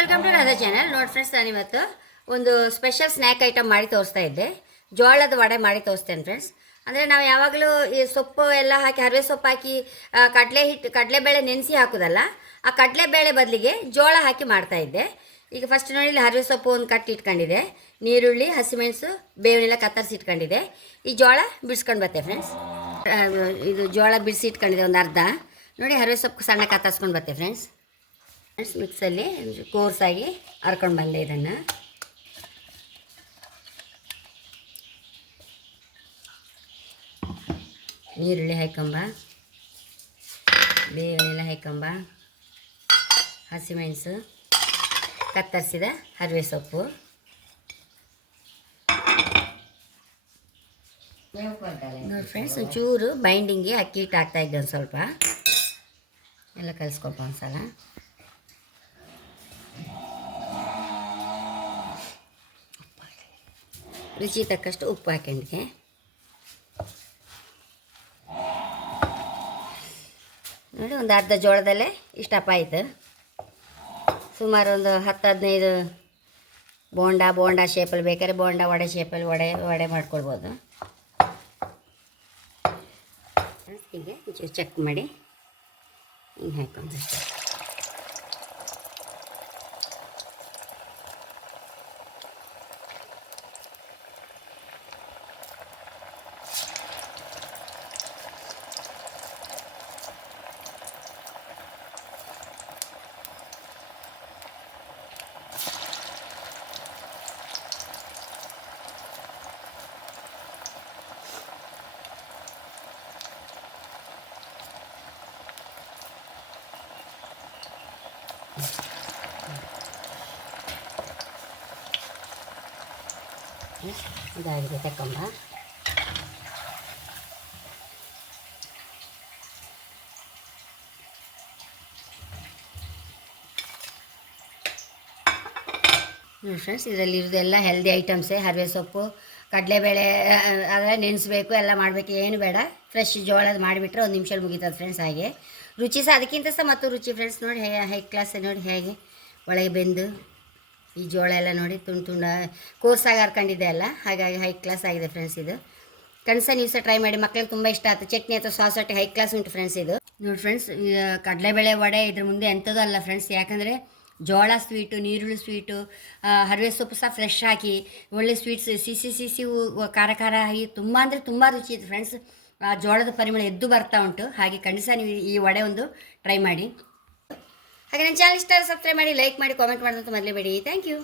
Welcome to Radha channel. ನೋಡಿ friends, ನಾನಿವತ್ತು ಒಂದು ಸ್ಪೆಷಲ್ ಸ್ನ್ಯಾಕ್ ಐಟಮ್ ಮಾಡಿ ತೋರಿಸ್ತಾ ಇದ್ದೆ. ಜೋಳದ ವಡೆ ಮಾಡಿ ತೋರಿಸ್ತೇನೆ ಫ್ರೆಂಡ್ಸ್. ಅಂದರೆ ನಾವು ಯಾವಾಗಲೂ ಈ ಸೊಪ್ಪು ಎಲ್ಲ ಹಾಕಿ ಹರಿವೆ ಸೊಪ್ಪು ಹಾಕಿ ಕಡಲೆಬೇಳೆ ನೆನೆಸಿ ಹಾಕೋದಲ್ಲ, ಆ ಕಡಲೆಬೇಳೆ ಬದಲಿಗೆ ಜೋಳ ಹಾಕಿ ಮಾಡ್ತಾಯಿದ್ದೆ. ಈಗ ಫಸ್ಟ್ ನೋಡಿ, ಇಲ್ಲಿ ಹರಿವೆ ಸೊಪ್ಪು ಒಂದು ಕಟ್ಟಿ ಇಟ್ಕೊಂಡಿದೆ, ನೀರುಳ್ಳಿ, ಹಸಿಮೆಣಸು, ಬೇವನ್ನೆಲ್ಲ ಕತ್ತರಿಸಿ ಇಟ್ಕೊಂಡಿದೆ. ಈ ಜೋಳ ಬಿಡಿಸ್ಕೊಂಡು ಬತ್ತೆ ಫ್ರೆಂಡ್ಸ್. ಇದು ಜೋಳ ಬಿಡಿಸಿ ಇಟ್ಕೊಂಡಿದೆ ಒಂದು ಅರ್ಧ. ನೋಡಿ, ಹರಿವೆ ಸೊಪ್ಪು ಸಣ್ಣ ಕತ್ತರಿಸ್ಕೊಂಡು ಬತ್ತೆ ಫ್ರೆಂಡ್ಸ್. ಮಿಕ್ಸಲ್ಲಿ ಕೋರ್ಸಾಗಿ ಹರ್ಕೊಂಡು ಬಂದೆ. ಇದನ್ನು ನೀರುಳ್ಳಿ ಹಾಕೊಂಬ, ಬೇವನ್ನೆಲ್ಲ ಹಾಕೊಂಬ, ಹಸಿಮೆಣಸು, ಕತ್ತರಿಸಿದ ಹರಿವೆ ಸೊಪ್ಪು, ನೋಡಿ ಫ್ರೆಂಡ್ಸ್, ಒಂಚೂರು ಬೈಂಡಿಂಗ್ಗೆ ಅಕ್ಕಿ ಹಿಟ್ಟು ಹಾಕ್ತಾಯಿದ್ದೆ. ಒಂದು ಸ್ವಲ್ಪ ಎಲ್ಲ ಕಲಿಸ್ಕೊಪ್ಪ ಒಂದ್ಸಲ. ರುಚಿ ತಕ್ಕಷ್ಟು ಉಪ್ಪು ಹಾಕೊಂಡಿದ್ದೆ. ನೋಡಿ, ಒಂದು ಅರ್ಧ ಜೋಳದಲ್ಲೇ ಇಷ್ಟಪ್ಪ ಆಯಿತು. ಸುಮಾರು ಒಂದು 10-15 ಬೋಂಡಾ ಶೇಪಲ್ಲಿ ಬೇಕಾದ್ರೆ ವಡೆ ಶೇಪಲ್ಲಿ ವಡೆ ಮಾಡ್ಕೊಳ್ಬೋದು. ಹೀಗೆ ಚೆಕ್ ಮಾಡಿ ಹಿಂಗೆ ಹಾಕೊಂಡಷ್ಟೆ. ಇದಾಗಿದೆ, ತಕೊಂಬ. ನೋಡಿ ಫ್ರೆಂಡ್ಸ್, ಇದರಲ್ಲಿ ಇರೋದೆಲ್ಲ ಹೆಲ್ದಿ ಐಟಮ್ಸೇ. ಹರಿವೆ ಸೊಪ್ಪು, ಕಡಲೆಬೇಳೆ ಅದೆಲ್ಲ ನೆನೆಸ್ಬೇಕು, ಎಲ್ಲ ಮಾಡಬೇಕು, ಏನು ಬೇಡ. ಫ್ರೆಶ್ ಜೋಳದ ಮಾಡಿಬಿಟ್ರೆ 1 ನಿಮಿಷದಲ್ಲಿ ಮುಗೀತದೆ ಫ್ರೆಂಡ್ಸ್. ಹಾಗೆ ರುಚಿ ಸಹ ಅದಕ್ಕಿಂತ ಸಹ ಮತ್ತು ರುಚಿ ಫ್ರೆಂಡ್ಸ್. ನೋಡಿ, ಹೈ ಕ್ಲಾಸ್ ನೋಡಿ ಹೇಗೆ ಒಳಗೆ ಬೆಂದು ಈ ಜೋಳ ಎಲ್ಲ ನೋಡಿ ತುಂಡ ಕೋರ್ಸಾಗಿ ಹರ್ಕೊಂಡಿದೆ ಅಲ್ಲ, ಹಾಗಾಗಿ ಹೈ ಕ್ಲಾಸ್ ಆಗಿದೆ ಫ್ರೆಂಡ್ಸ್. ಇದು ಕನ್ಸ ನೀವು ಸಹ ಟ್ರೈ ಮಾಡಿ, ಮಕ್ಕಳಿಗೆ ತುಂಬ ಇಷ್ಟ ಆಯ್ತು. ಚಟ್ನಿ ಅಥವಾ ಸಾಸ್ ಒಟ್ಟಿಗೆ ಹೈ ಕ್ಲಾಸ್ ಉಂಟು ಫ್ರೆಂಡ್ಸ್. ಇದು ನೋಡಿ ಫ್ರೆಂಡ್ಸ್, ಕಡಲೆಬೇಳೆ ವಡೆ ಇದ್ರ ಮುಂದೆ ಎಂಥದ್ದು ಅಲ್ಲ ಫ್ರೆಂಡ್ಸ್. ಯಾಕಂದರೆ ಜೋಳ ಸ್ವೀಟು, ನೀರುಳ್ಳಿ ಸ್ವೀಟು, ಹರಿವೆ ಸೊಪ್ಪು ಸಹ ಫ್ರೆಶ್ ಹಾಕಿ ಒಳ್ಳೆ ಸ್ವೀಟ್ಸ್, ಸಿಸಿ ಖಾರ ಆಗಿ ತುಂಬ ಅಂದರೆ ತುಂಬ ರುಚಿ ಇದೆ ಫ್ರೆಂಡ್ಸ್. ಜೋಳದ ಪರಿಮಳ ಎದ್ದು ಬರ್ತಾ ಉಂಟು. ಹಾಗೆ ಖಂಡಿತ ನೀವು ಈ ವಡೆ ಒಂದು ಟ್ರೈ ಮಾಡಿ. ಹಾಗೆ ನನ್ನ ಚಾನಲ್ ಇಷ್ಟ ಸಬ್ಸ್ಕ್ರೈಬ್ ಮಾಡಿ, ಲೈಕ್ ಮಾಡಿ, ಕಾಮೆಂಟ್ ಮಾಡೋದಂತ ಮರಲೇಬೇಡಿ. Thank you.